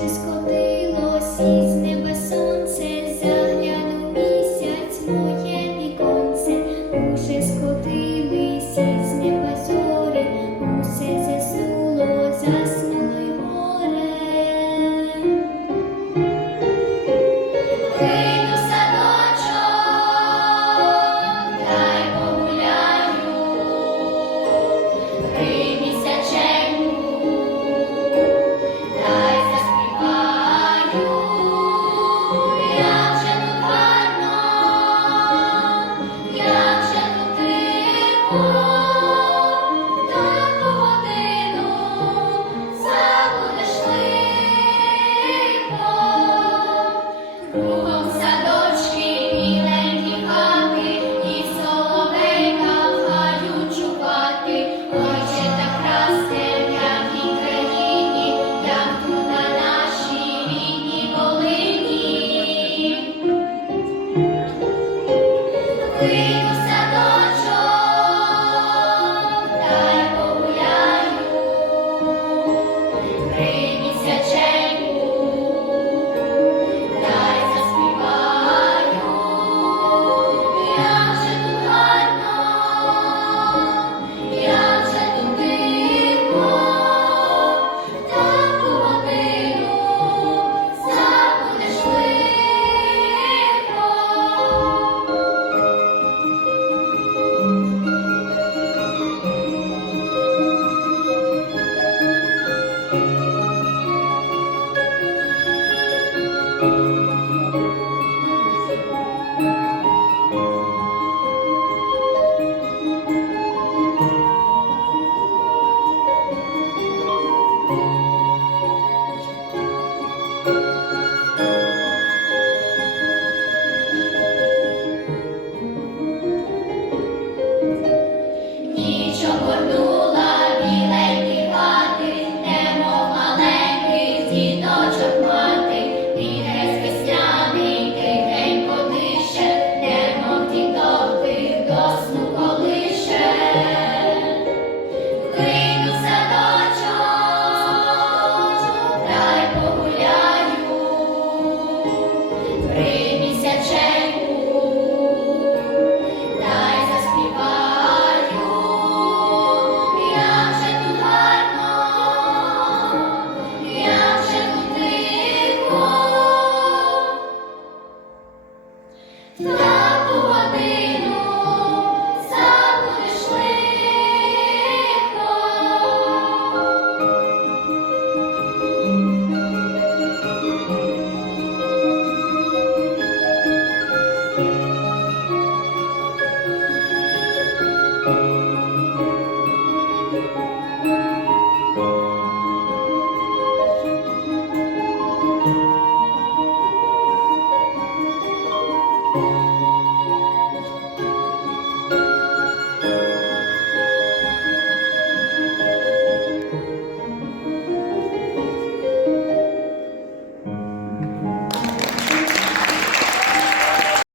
wszystko Oh.